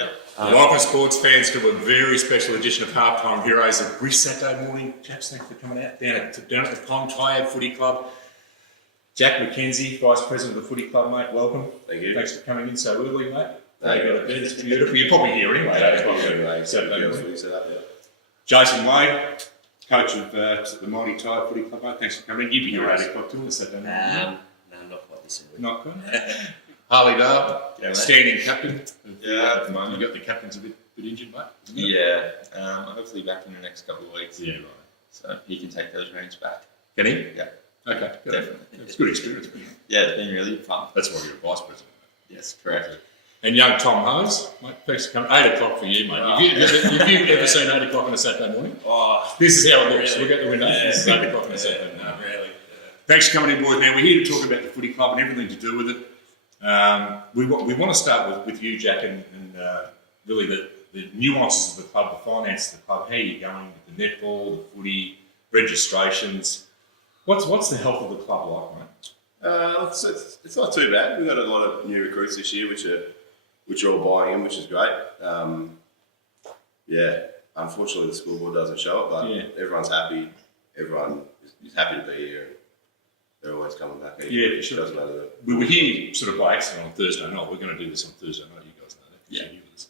Yep. Welcome, sports fans, to a very special edition of Halftime Heroes this Saturday morning. Chaps, thanks for coming out down at the Pond Tyabb Footy Club. Jack McKenzie, Vice President of the Footy Club, mate, welcome. Thank you. Thanks for coming in so early, mate. It's beautiful. You're probably here anyway. Saturday morning. Jason Wade, coach of the Mighty Tyabb Footy Club, mate. Thanks for coming in. You'd be here at 8 o'clock too on Saturday morning. No, not quite this week. Not good. Harley Darb, standing captain. At the moment, you got the captain's a bit injured, mate. Yeah, hopefully back in the next couple of weeks. Yeah, right. So he can take those reins back. Can he? Yeah. Okay, good. Definitely. It's a good experience. Yeah, it's been really fun. That's why you're a vice president. Yes, correct. And young Tom Hose, mate, thanks for coming. 8 o'clock for you, mate. Have you ever seen 8 o'clock on a Saturday morning? Oh, This is how it looks. Really? Look out the window. This is 8 o'clock on a Saturday morning. No, really. Thanks for coming in, boys. Now, we're here to talk about the footy club and everything to do with it. We want to start with you, Jack, and really the nuances of the club, the finance of the club, how you're going with the netball, the footy, registrations. What's the health of the club like, mate? It's not too bad. We've got a lot of new recruits this year, which are all buying in, which is great. Unfortunately the school board doesn't show it, but everyone's happy. Everyone is happy to be here. They're always coming back. Yeah, for sure. Doesn't matter. We were here sort of by accident on Thursday night. We're going to do this on Thursday night. You guys know that. Yeah. You with us.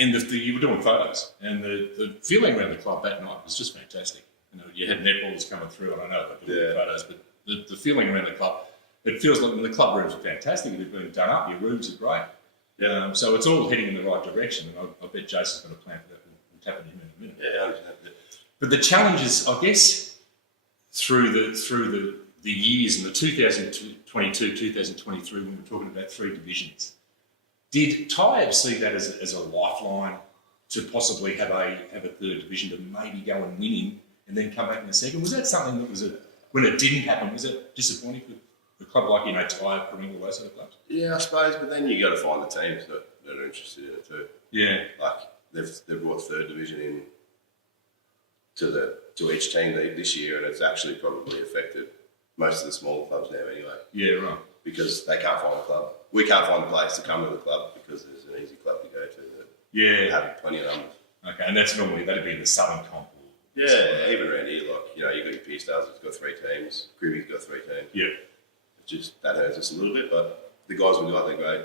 And you were doing photos, and the feeling around the club that night was just fantastic. You know, you had netballers coming through, and I know they're doing photos, but the feeling around the club, it feels like the club rooms are fantastic. They've been done up. Your rooms are great. Yeah. So it's all heading in the right direction, and I bet Jason's got a plan for that. We'll tap into him in a minute. Yeah, But the challenges, I guess, through the years in the 2022, 2023, when we're talking about 3 divisions, did Tyabb see that as a lifeline to possibly have a 3rd division to maybe go and win in and then come back in the second? Was that something that was when it didn't happen? Was it disappointing for a club like Tyabb, Premier, all those sort of clubs? Yeah, I suppose. But then you got to find the teams that are interested in it too. Yeah, Like they've brought 3rd division in to each team this year, and it's actually probably affected most of the smaller clubs now anyway. Yeah, right. Because they can't find a club. We can't find a place to come to the club because there's an easy club to go to that have plenty of numbers. Okay, and that'd be in the Southern Comp. Yeah, even around here, like, you got your P Stars, it's got 3 teams. Cribbie's got 3 teams. Yeah. That hurts us a little bit, but the guys we got, they're great.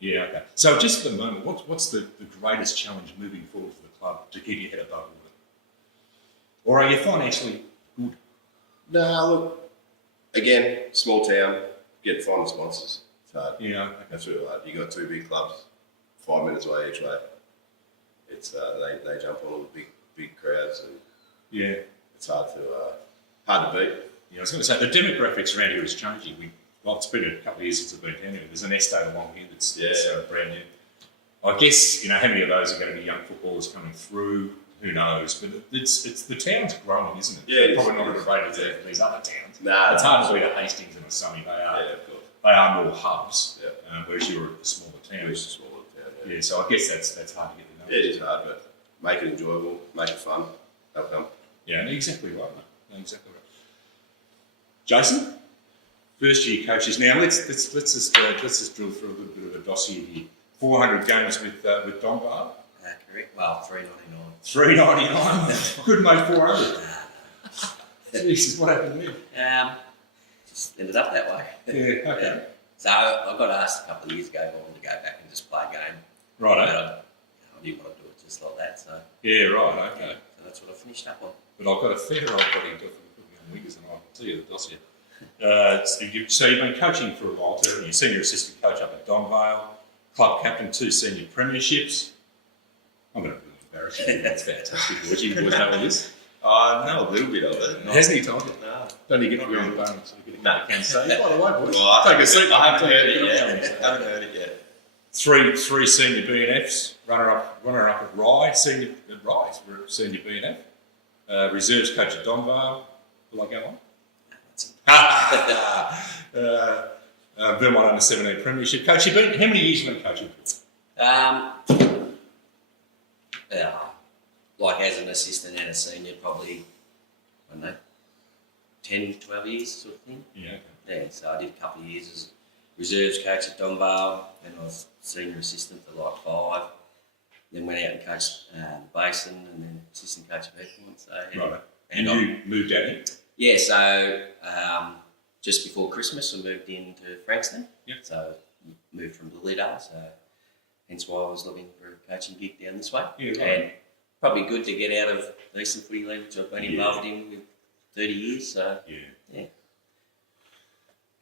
Yeah, okay. So just at the moment, what's the greatest challenge moving forward for the club to keep your head above water? Or are you financially good? No, look, again, small town, finding sponsors. It's hard. Yeah, okay. That's really hard. You got 2 big clubs, 5 minutes away each way. It's they jump on all the big crowds, and it's hard to beat. Yeah, I was going to say the demographics around here is changing. It's been a couple of years since I've been down here. There's an estate along here that's brand new. I guess how many of those are going to be young footballers coming through? Who knows? But it's the town's growing, isn't it? Yeah, it is. Probably not at a rate as these other towns. Nah, it's hard to beat a Hastings and a Surrey. They are. Yeah, of course. They are more hubs, Yeah. whereas you're a smaller town. It's a smaller town. Yeah, so I guess that's hard to get the numbers. It is hard, but make it enjoyable, make it fun. They'll come. Yeah, exactly right, mate. Exactly right. Jason, first year coaches. Now let's just drill through a little bit of a dossier here. 400 games with Donvale. Correct. Well, $3.99. $3.99. Couldn't make 400. Jesus, what happened there? Just ended up that way. Yeah, okay. So I got asked a couple of years ago if I wanted to go back and just play a game. Right, But I didn't want to do it just like that. So yeah, right, okay. So that's what I finished up on. But I've got a fair old body to put me on wingers, and I'll tell you the dossier. So you've been coaching for a while, too. You're senior assistant coach up at Donvale, club captain, 2 senior premierships. I'm going to embarrass you. That's fantastic. Would you know what it is? I know a little bit of it. Hasn't he told you? No. Don't you get to be on the phone so you No. can say, by the way, boys, Well, take a seat. I haven't heard it yet. I haven't heard it yet. 3 senior B&Fs, runner up at Rye, senior B&F, reserves coach at Donvale. Will I go on? Vermont under-17 premiership coach. How many years have you been coaching? Like as an assistant and a senior, probably, I don't know, 10, 12 years sort of thing. Yeah. Yeah, so I did a couple of years as reserves coach at Donvale, then I was senior assistant for like 5. Then went out and coached Basin, and then assistant coach of Equine. So, yeah. Right. And you moved out here? Yeah, so just before Christmas I moved into Frankston. Yep. So moved from Lilydale, so hence why I was looking for a coaching gig down this way. Yeah, right. And probably good to get out of decent footy league, which I've been involved in with 30 years. So yeah.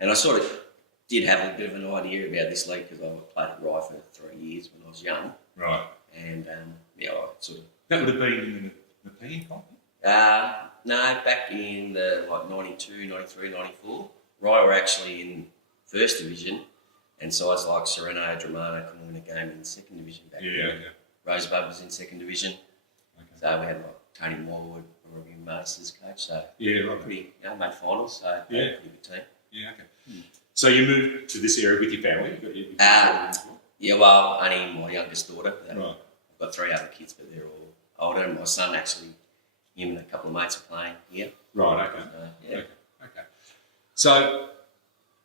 And I sort of did have a bit of an idea about this league because I played at Rye for 3 years when I was young. Right. And I sort of... That would have been in the P company? No, back in the 92, 93, 94. Rye were actually in first division, and sides like Sereno, Dramana couldn't win a game in second division back then. Okay. Rosebud was in second division. Okay. So we had like Tony Morwood, Robbie Mace as coach. So Right. pretty, made finals. So Yeah. pretty good team. Yeah, okay. So you moved to this area with your family? You got your Uh, Yeah, well, only my youngest daughter. Right. I've got 3 other kids, but they're all older. And my son actually, him and a couple of mates are playing here. Right, okay. Yeah. Okay. So,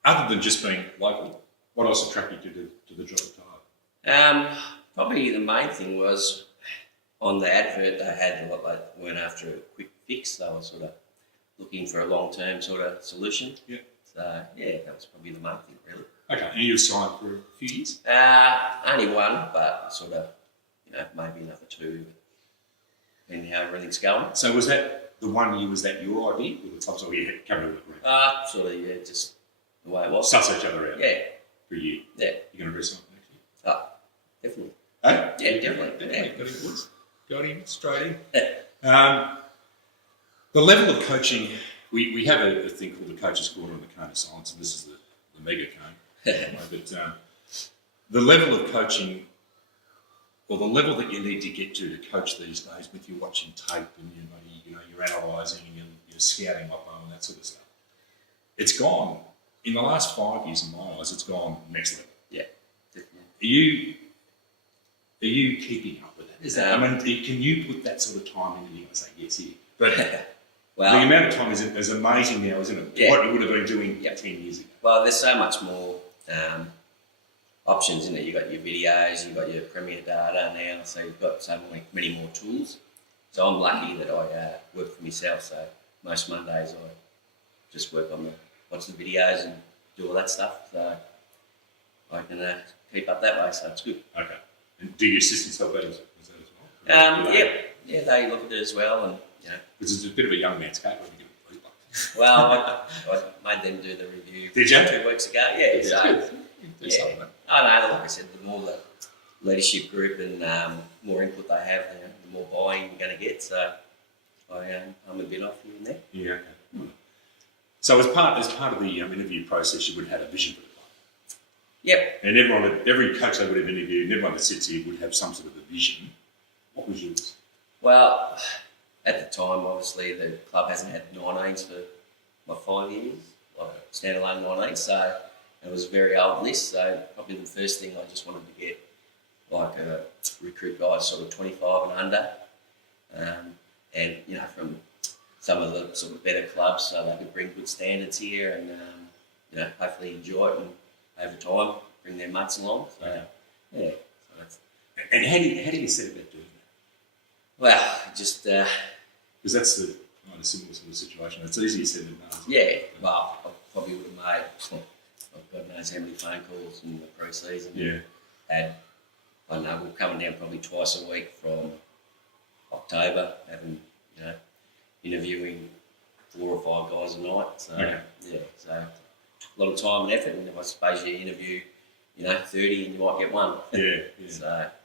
other than just being local, what else attracted you to the job at Tyabb? Probably the main thing was on the advert they had, they weren't after a quick fix. They were sort of looking for a long-term sort of solution. Yeah. So, yeah, that was probably the main thing, really. Okay, and you've signed for a few years? Only one, but sort of, maybe another 2, depending how everything's going. So was that the 1 year, was that your idea? Or the clubs you had come to work around? Sort of, yeah, just the way it was. Suss each other out? Yeah. For a year? Yeah. You're going to dress up next year? Definitely. Hey? Yeah, definitely. Got Yeah. him, boys. Got him, straight in. The level of coaching, we have a thing called the Coach's Corner and the Cone of Silence, and this is the mega cone. But the level of coaching, or the level that you need to get to coach these days, with you watching tape and you're analysing and you're scouting up on and that sort of stuff, it's gone. In the last 5 years, in my eyes, it's gone next level. Yeah, definitely. Are you keeping up with that? Is that? Can you put that sort of time into? You can say yes here, but well, the amount of time is amazing now, isn't it? Yeah. What you would have been doing 10 years ago. well, there's so much more options in it. You've got your videos, you've got your Premier data now, so you've got so many more tools. So I'm lucky that I work for myself, so most Mondays I just watch the videos and do all that stuff. So I can keep up that way, so it's good. Okay. And do your assistants help that as well? Yeah, they look at it as well, and Because it's a bit of a young man's game. well, I made them do the review. Did you? 2 weeks ago. Yeah, so Do something. I know. Like I said, the more the leadership group and more input they have, the more buy-in you're going to get. So I'm a bit off here and there. Yeah. Okay. So as part of the interview process, you would have had a vision for the club. Yep. And every coach they would have interviewed, and everyone that sits here would have some sort of a vision. What was yours? Well, at the time, obviously, the club hasn't had 19s for 5 years, like standalone 19s. So it was a very old list. So probably the first thing I just wanted to get, recruit guys sort of 25 and under, and from some of the sort of better clubs, so they could bring good standards here, and hopefully enjoy it, and over time bring their mates along. So yeah. So that's, And how do you set about doing that? well, just Because that's a similar sort of situation. It's easier said than done. yeah. Well, I probably would have made God knows how many phone calls in the pre-season. Yeah. Had we're coming down probably twice a week from October, having interviewing 4 or 5 guys a night. So so a lot of time and effort. And I suppose you interview 30 and you might get one. Yeah.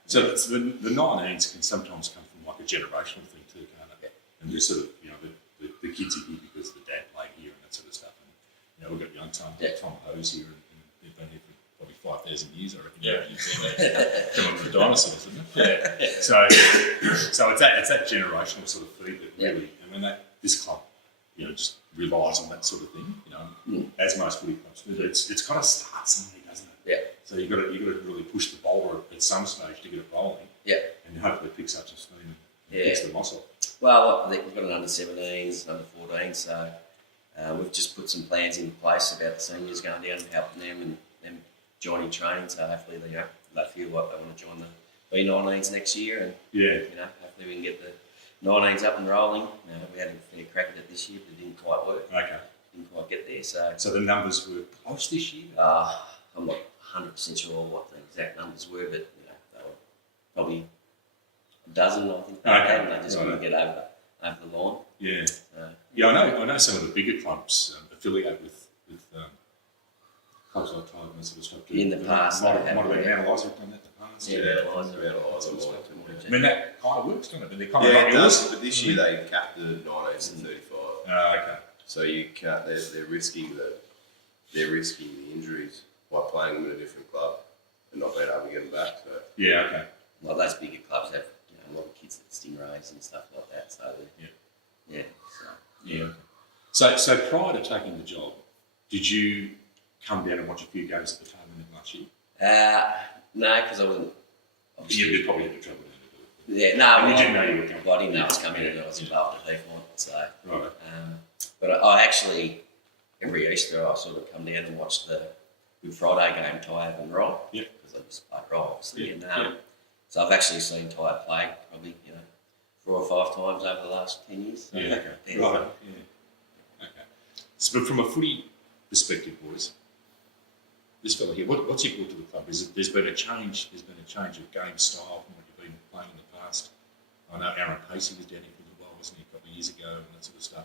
So it's the 19s can sometimes come from like a generational thing too, can't it? And just sort of the kids are here because the dad played here and that sort of stuff. And we've got young Tom Hose here, and they've been here for probably 5,000 years, I reckon. Yeah, you've seen that. Come on, the dinosaurs, isn't it? Yeah. So it's that generational sort of feed that really, this club, just relies on that sort of thing. As most footy clubs do. It's got to start somewhere, doesn't it? Yeah. So you've got to really push the bowler at some stage to get it rolling. Yeah. And hopefully it picks up some steam and picks the muscle. Well, we've got an under 17s, under 14s, so we've just put some plans in place about the seniors going down and helping them, and them joining training. So hopefully they feel like they want to join the B19s next year, and hopefully we can get the 19s up and rolling. We had a fair crack at it this year, but it didn't quite work. Okay. Didn't quite get there. So the numbers were close this year? I'm not 100% sure what the exact numbers were, but they were probably a dozen, I think. And they just couldn't get over the line. Yeah. I know some of the bigger clubs affiliate with clubs like Tyabb and that sort of stuff. In the past, might have been Mount Eliza have done that in the past. Yeah, I mean, that kind of works, doesn't it? But they're kind of it does. But this year they capped the 19s to 35. Okay. So you can't. They're risking the injuries by playing them in a different club and not being able to get them back. So Yeah. Okay. Well, those bigger clubs have a lot of kids at Stingrays and stuff like that. So So prior to taking the job, did you come down and watch a few games at the tournament last year? No, because I wasn't. You probably had trouble. Yeah, no. And you didn't know you were coming. Well, I didn't know I was coming and I was involved at Heath. So, right. But I actually, every Easter, I sort of come down and watch the Good Friday game, Tyabb and Roll. Yep. Because I just play Roll, obviously. Yep. And, so I've actually seen Tyabb play probably, 4 or 5 times over the last 10 years. So Okay. Right. Okay. So, but from a footy perspective, boys, this fella here, what's he brought to the club? There's been a change. There's been a change of game style from what you've been playing in the past. I know Aaron Pacey was down here for a while, wasn't he, a couple of years ago, and that sort of stuff.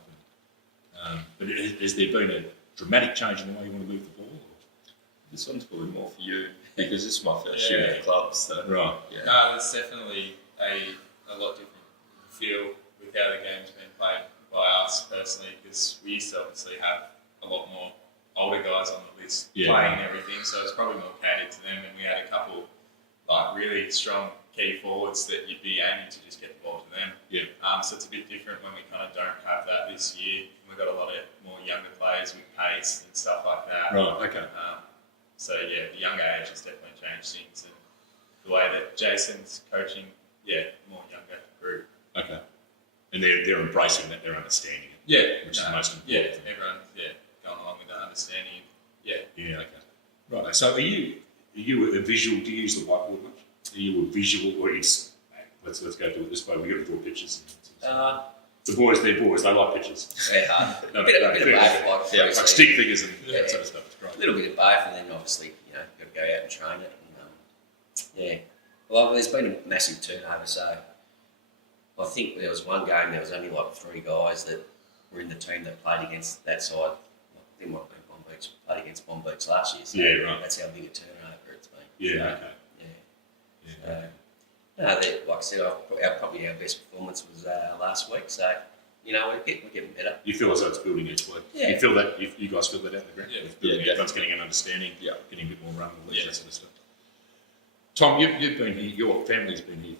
But has there been a dramatic change in the way you want to move the ball? Or? This one's probably more for you because this is my first year at the club. So right. Yeah. No, there's definitely a lot different feel with how the game's been played by us personally, because we used to obviously have a lot more older guys on the list playing and everything, so it's probably more catered to them, and we had a couple really strong key forwards that you'd be aiming to just get the ball to them. Yeah. So it's a bit different when we kind of don't have that this year. We've got a lot of more younger players with pace and stuff like that. Right. Okay. So the younger age has definitely changed things, and the way that Jason's coaching, more younger group. Okay. And they're embracing that, they're understanding it. Yeah. Which is the most important. Yeah, everyone, going along with that understanding. Yeah. Yeah, okay. Right. So are you a visual, do you use the whiteboard much? Are you a visual, or let's go do it this way, we've got to draw pictures. The boys, they're boys, they like pictures. Yeah, a bit of both. Like stick figures and that sort of stuff. It's great. A little bit of both, and then obviously, you've got to go out and train it. Well, there's been a massive turnover, so I think there was one game, there was only like 3 guys that were in the team that played against that side. I think might have been Bomb Beach, played against Bomb Beach last year. So right. That's how big a turnover it's been. Yeah, So, okay. like I said, probably our best performance was last week. So, we're getting better. You feel as though it's building each week. Yeah. You feel that, you guys feel that out the ground? Yeah. Everyone's getting an understanding, getting a bit more run, that sort of stuff. Tom, you've been here, your family's been here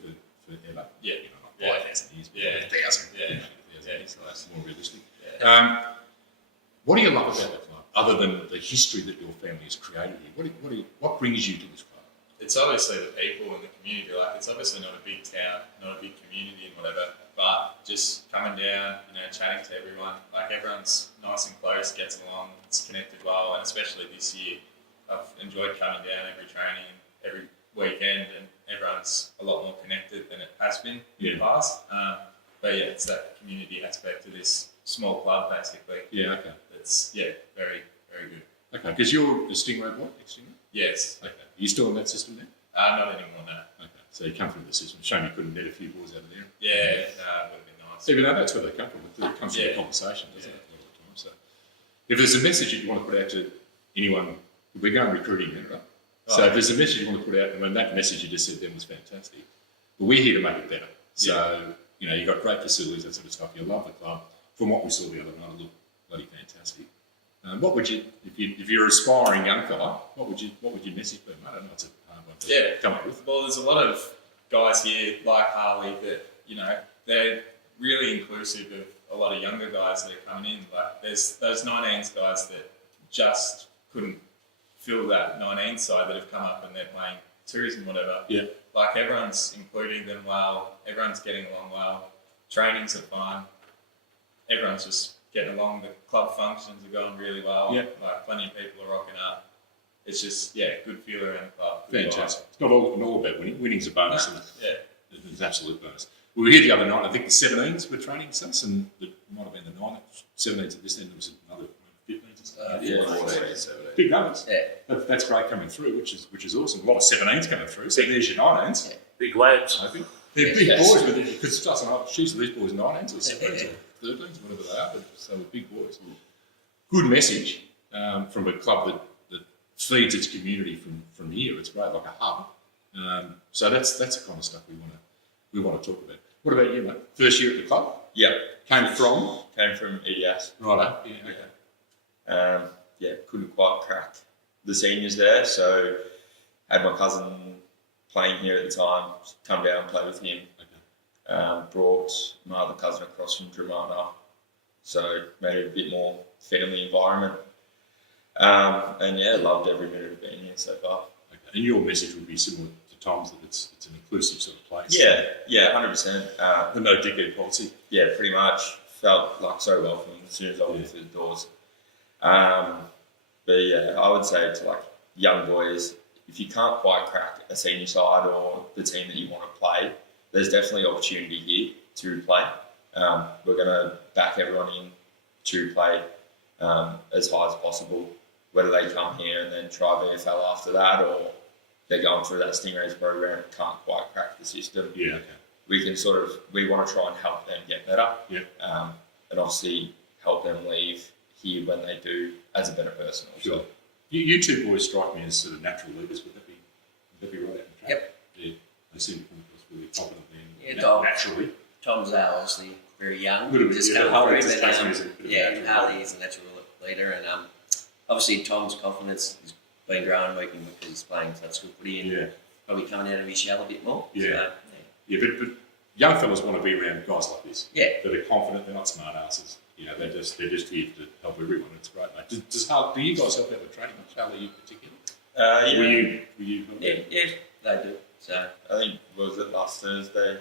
forever. Yeah. Not 5,000 years, but 1,000. Yeah. 1,000 years, so that's more realistic. Yeah. What do you love about the club, other than the history that your family has created here? What brings you to this club? It's obviously the people and the community. Like, it's obviously not a big town, not a big community and whatever, but just coming down, chatting to everyone. Like, everyone's nice and close, gets along, it's connected well, and especially this year, I've enjoyed coming down every training, every weekend, and everyone's a lot more connected than it has been in the past. But it's that community aspect to this small club, basically. Yeah, okay. It's, very, very good. Okay, because you're a Stingray boy, ex-Stingray? Yes. Okay. Are you still in that system then? Not anymore, no. Okay. So you come from the system. Shame you couldn't get a few boys out of there. Yeah, it would have been nice. Even though that's where they come from. It comes from the conversation, doesn't it? A lot of the time. So if there's a message that you want to put out to anyone, we're going recruiting then, right? So if there's a message you want to put out, and that message you just said then was fantastic, but we're here to make it better. So, you've got great facilities, that sort of stuff. You love the club. From what we saw the other night, it looked bloody fantastic. What would you, if you're an aspiring young fella, what would your message be? I don't know, it's a hard one to come up with. Well, there's a lot of guys here like Harley that, they're really inclusive of a lot of younger guys that are coming in. Like, there's those 19s guys that just couldn't fill that 19 side that have come up and they're playing twos and whatever. Yeah. Like, everyone's including them well, everyone's getting along well, trainings are fun, everyone's just getting along, the club functions are going really well, like, plenty of people are rocking up. it's just good feel around the club. Fantastic. It's not all about winning. Winning's a bonus. No. And it's an absolute bonus. We were here the other night. I think the 17s were training with us, and it might have been the 17s at this end. There was another 15s or something. 14, 17. Big numbers. Yeah. That's great coming through, which is awesome. A lot of 17s coming through. So there's your 19s. Big lads. I think they're big boys, but because it doesn't help. She's these boys 19s or 17s or 13s, whatever they are. But so we're big boys. Good message from a club that feeds its community from here. It's great, like a hub. So that's the kind of stuff we want to talk about. What about you, mate? First year at the club? Yeah. Came from EDS. right. Yeah. Okay. Couldn't quite crack the seniors there, so had my cousin playing here at the time, come down and play with him. Brought my other cousin across from Dramana, so made it a bit more family environment. Loved every minute of being here so far. Okay. And your message would be similar to Tom's, that it's an inclusive sort of place. Yeah, 100%. The no dickhead policy. Yeah, pretty much. Felt like so welcoming as soon as I walked through the doors. I would say to like young boys, if you can't quite crack a senior side or the team that you want to play, there's definitely opportunity here to play. We're going to back everyone in to play as high as possible, whether they come here and then try VFL after that, or they're going through that Stingrays program and can't quite crack the system. Yeah, okay. We want to try and help them get better. Yeah. And obviously help them leave here when they do as a better person. Also. Sure. You two boys strike me as sort of natural leaders. Would that be right out in track? Yep. Yeah. They seem to come across really confident Tom. naturally. Tom's obviously very young. Little bit, just yeah. coming Harley through, just but, takes me as a bit of a natural Harley leader. is a natural leader, and obviously Tom's confidence has been growing week in week because he's playing such good footy and probably coming out of his shell a bit more. Yeah. But young fellas want to be around guys like this. Yeah. That are confident. They're not smart asses. You know, they're just here to help everyone. It's great, mate. Do you guys help out with training? Harley, you in particular? Were you they do. So I think, was it last Thursday?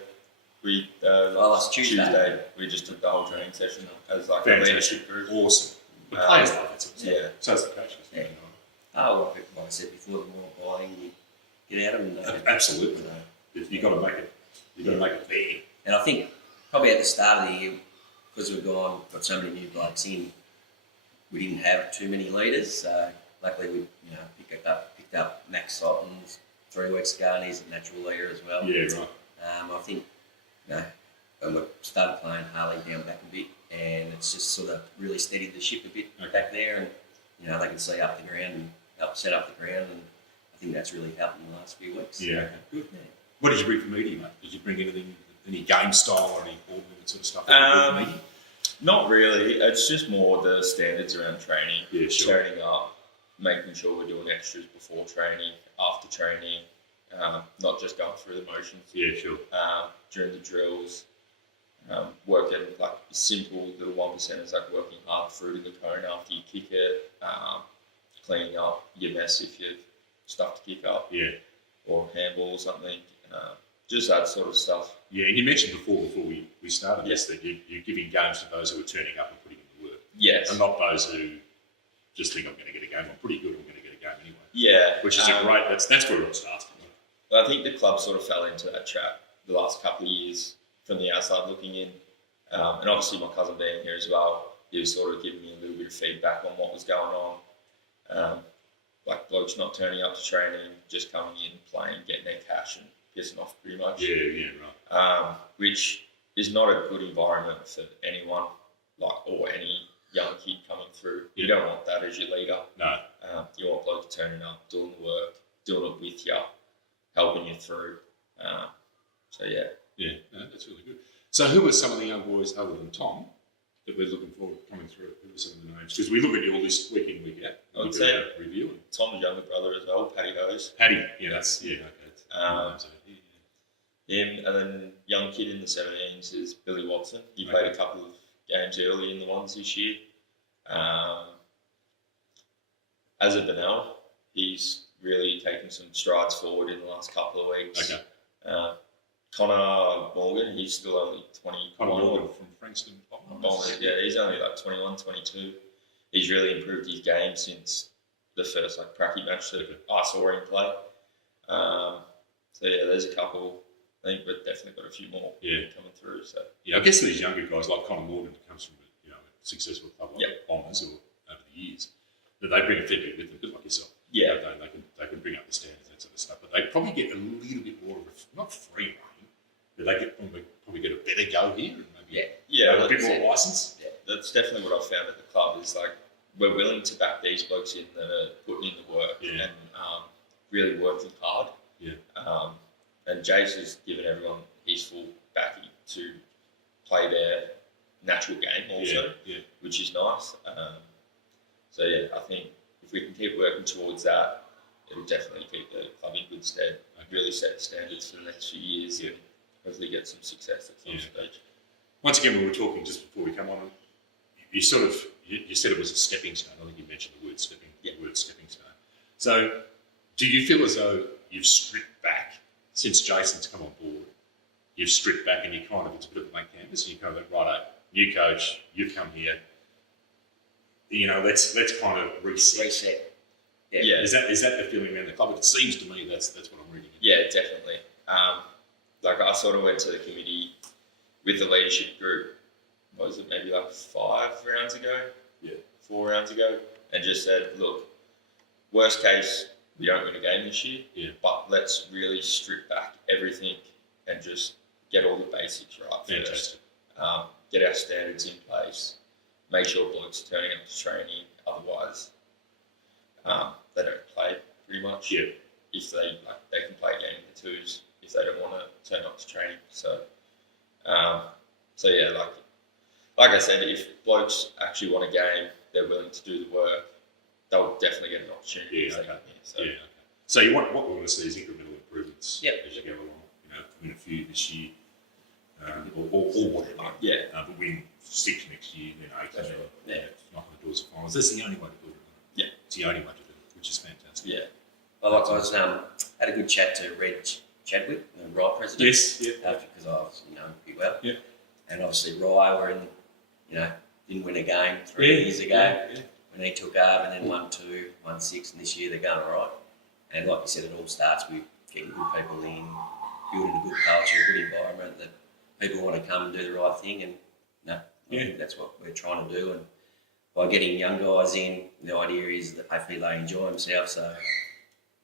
last Tuesday. We just took the whole training session as like a fantastic, leadership group. awesome. The players love it. Yeah. So it's the coaches. Yeah. Like I said before, the more buying you get out of them. Absolutely. You got to make it. You got to make it there. And I think probably at the start of the year, because we've got so many new blokes in, we didn't have too many leaders. So luckily we picked up Max Sutton's 3 weeks ago, and he's a natural leader as well. Yeah, right. I think when we started playing Harley down back a bit, and it's just sort of really steadied the ship a bit back there, and they can see up the ground and set up the ground, and I think that's really helped in the last few weeks. Yeah, okay, good. Yeah. What did you bring for media, mate? Did you bring anything, any game style or any ball movement sort of stuff? Not really. It's just more the standards around training. Yeah, sure. Turning up, making sure we're doing extras before training, after training, not just going through the motions. Yeah, sure. During the drills, working like simple little 1%ers, like working hard through to the cone after you kick it, cleaning up your mess if you've stuff to kick up, or handball or something. Just that sort of stuff. Yeah, and you mentioned before we started this that you're giving games to those who are turning up and putting in the work. Yes. And not those who just think I'm going to get a game. I'm pretty good. I'm going to get a game anyway. Yeah. Which is a great. That's where it all starts. I think the club sort of fell into that trap the last couple of years from the outside looking in, and obviously my cousin being here as well, he was sort of giving me a little bit of feedback on what was going on. Like blokes not turning up to training, just coming in, playing, getting their cash and pissing off pretty much. Yeah, right. Which is not a good environment for anyone, or any young kid coming through. You don't want that as your leader. No. You want blokes turning up, doing the work, doing it with you, helping you through. Yeah, no, that's really good. So who are some of the young boys other than Tom that we're looking forward to coming through? Who are some of the names? Because we look at your list week in, week out. I would say review. Tom's younger brother as well, Paddy Hose. Paddy, okay. Him, and then young kid in the 17s is Billy Watson. He played a couple of games early in the ones this year. As a Benell, he's really taken some strides forward in the last couple of weeks. Okay. Connor Morgan, he's still only 21. Connor Morgan from Frankston. Yeah, he's only like 21, 22. He's really improved his game since the first like pracky match that I saw him play. So yeah, there's a couple. I think we've definitely got a few more coming through. So I guess these younger guys like Connor Morgan, who comes from a successful club like Bombers or over the years, that they bring a fair bit with them, a bit like yourself. Yeah, they can bring up the standards, that sort of stuff. But they probably get a little bit more of not free reign, but they probably get a better go here and maybe a bit more license. Yeah, that's definitely what I've found at the club is like we're willing to back these blokes in that are putting in the work and really working hard. Yeah. And Jace has given everyone his full backing to play their natural game also, which is nice. So yeah, I think if we can keep working towards that, it'll definitely keep the club in good stead. Really set the standards for the next few years and hopefully get some success at some stage. Once again, we were talking just before we come on. You said it was a stepping stone. I think you mentioned the word stepping stone. So, do you feel as though you've stripped back since Jason's come on board? You've stripped back and it's a bit of a blank canvas. And you kind of like, righto, new coach, you've come here. Let's kind of reset. Yeah. Is that the feeling around the club? It seems to me that's what I'm reading. Yeah, definitely. Like I sort of went to the committee with the leadership group. What was it? Maybe like 5 rounds ago. Yeah. 4 rounds ago, and just said, look, worst case, we don't win a game this year. Yeah. But let's really strip back everything and just get all the basics right Fantastic. first. Get our standards in place. Make sure blokes are turning up to training. Otherwise, they don't play pretty much. Yeah. If they can play a game in the twos if they don't want to turn up to training. So yeah, like I said, if blokes actually want a game, they're willing to do the work, they'll definitely get an opportunity. Yeah, if they okay. come here. So. Yeah, okay. So what we want to see is incremental improvements as you go along. Win a few this year, or whatever. Yeah. But win 6 next year, then 8. That's right. Yeah. Knock on the doors of finals. That's the only way to do it. Yeah. It's the only way to do it, which is fantastic. Yeah. I had a good chat to Reg Chadwick, the Rye president. Yes. Yeah. Because I was pretty well. Yeah. And obviously Rye were didn't win a game 3 years ago when he took over, and then won 2, won 6, and this year they're going all right. And like you said, it all starts with getting good people in, building a good culture, a good environment that people want to come and do the right thing. And I think that's what we're trying to do. And by getting young guys in, the idea is that hopefully they enjoy themselves. So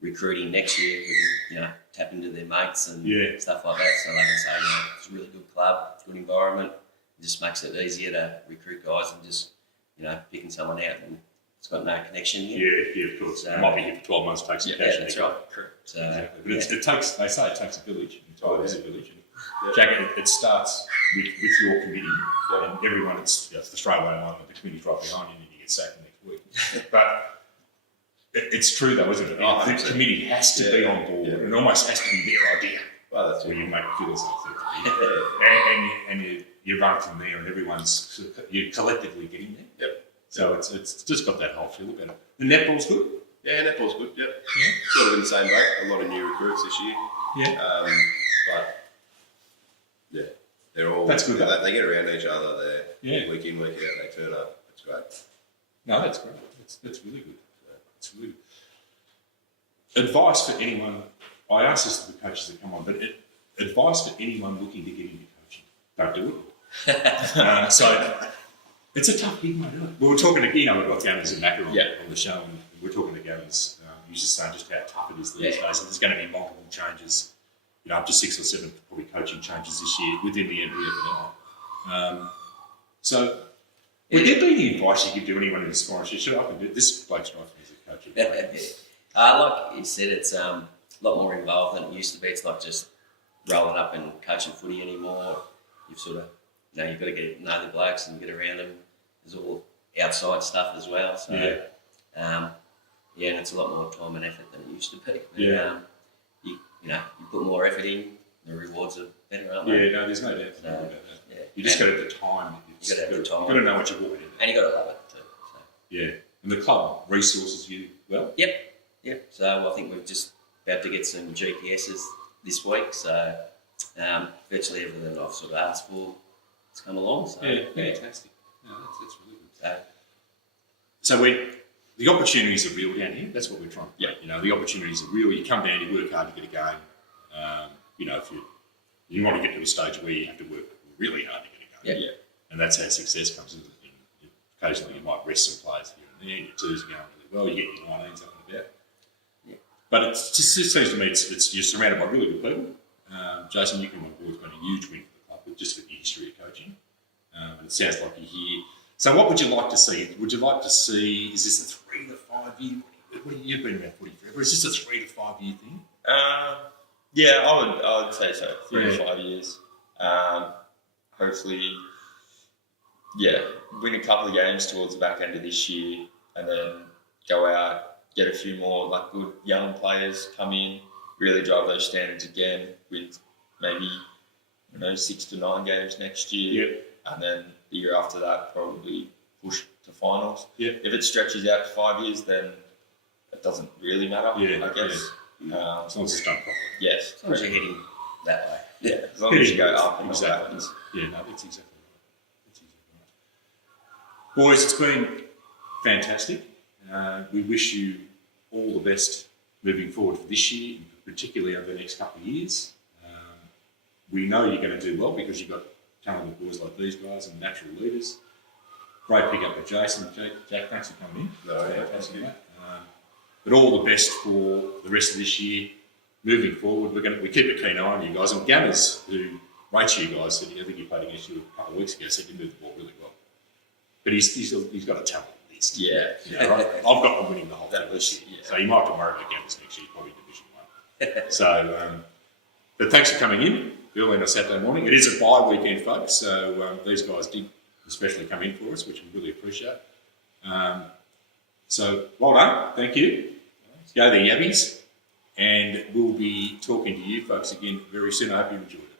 recruiting next year, we can tap into their mates and stuff like that. So they can say, it's a really good club, good environment. It just makes it easier to recruit guys and just picking someone out and it's got no connection here. Yeah, of course. It might be here for 12 months, take some cash. Yeah, that's right. So, exactly. But they say it takes a village. It is a village. Jack, it starts with your committee and everyone. It's the throwaway line that the committee's right behind you and you get sacked the next week. But it's true though, isn't it? The committee has to be on board. It almost has to be their idea. Well, that's where you make it feel as and you run from there and you're collectively getting there. Yep. So it's just got that whole feel about it. The netball's good. Yeah, netball's good. Yep. Sort of in the same boat. A lot of new recruits this year. Yeah. But yeah, they're all. That's good. They get around each other. They're Yeah. week in, week out. They turn up. It's great. No, that's great. That's really good. It's really good. Advice for anyone. I ask this to the coaches that come on, but advice for anyone looking to get into coaching. Don't do it. So it's a tough gig, mate. We were talking to, we've got Gavin Zimmacker on the show, and we're talking to Gavin's. He was just saying just how tough it is these days. And there's going to be multiple changes, up to 6 or 7 probably coaching changes this year within the MPFNL. So would there be any advice you could do anyone in the sponsorship? Should I can do this? Bloke strikes me as a coach. Like you said, it's a lot more involved than it used to be. It's not just rolling up and coaching footy anymore. You've sort of, you've got to know the blokes and get around them. There's all outside stuff as well. So, and it's a lot more time and effort than it used to be. But, you put more effort in, the rewards are better, aren't they? Yeah, no, there's no doubt about that. Yeah. You just got to have the time. You've got to have the time. You've got to know what you're walking into. And you've got to love it too. So. Yeah. And the club resources you well? Yep. So I think we're just about to get some GPSs this week. So virtually everything I've sort of asked for has come along. So, fantastic. No, that's really good. So the opportunities are real down here. That's what we're trying to do. Yeah. You know, the opportunities are real. You come down, you work hard to get a game. You know, if you want to get to a stage where you have to work really hard to get a game. Yeah. And that's how success comes in. Occasionally you might rest some players here and there, your twos are going really well, you get your 19s up and about. Yeah. But it just seems to me it's you're surrounded by really good people. Jason, you coming on board has been a huge win for the club, but just with the history of coaching. And it sounds like you're here. So what would you like to see? Would you like to see, is this a 3 to 5 year, you've been around footy forever, is this a 3 to 5 year thing? Yeah, I would say so. 3 to 5 years. Hopefully, win a couple of games towards the back end of this year, and then go out, get a few more like good young players come in, really drive those standards again with maybe 6 to 9 games next year, and then the year after that probably push to finals. If it stretches out to 5 years, then it doesn't really matter. I guess. As long as it's done properly. Yes. As long as you're heading that way. Yeah, as long as you go up and exactly. backwards. Yeah, no, that's exactly right. Boys, it's been fantastic. We wish you all the best moving forward for this year, particularly over the next couple of years. We know you're going to do well because you've got talented boys like these guys and natural leaders. Great pick up with Jason. Jack, thanks for coming in. Fantastic, mate. But all the best for the rest of this year. Moving forward, we keep a keen eye on you guys. And Gammers, who rates you guys, said, I think he played against you a couple of weeks ago, said you moved the ball really well. But he's got a talent list. Yeah. I've got them winning the whole thing this year. So you might have to worry about Gammers next year, probably Division 1. So, but thanks for coming in early on a Saturday morning. It is a bye weekend, folks. So these guys did especially come in for us, which we really appreciate. So well done. Thank you. Go the Yabbies. And we'll be talking to you folks again very soon. I hope you enjoyed it.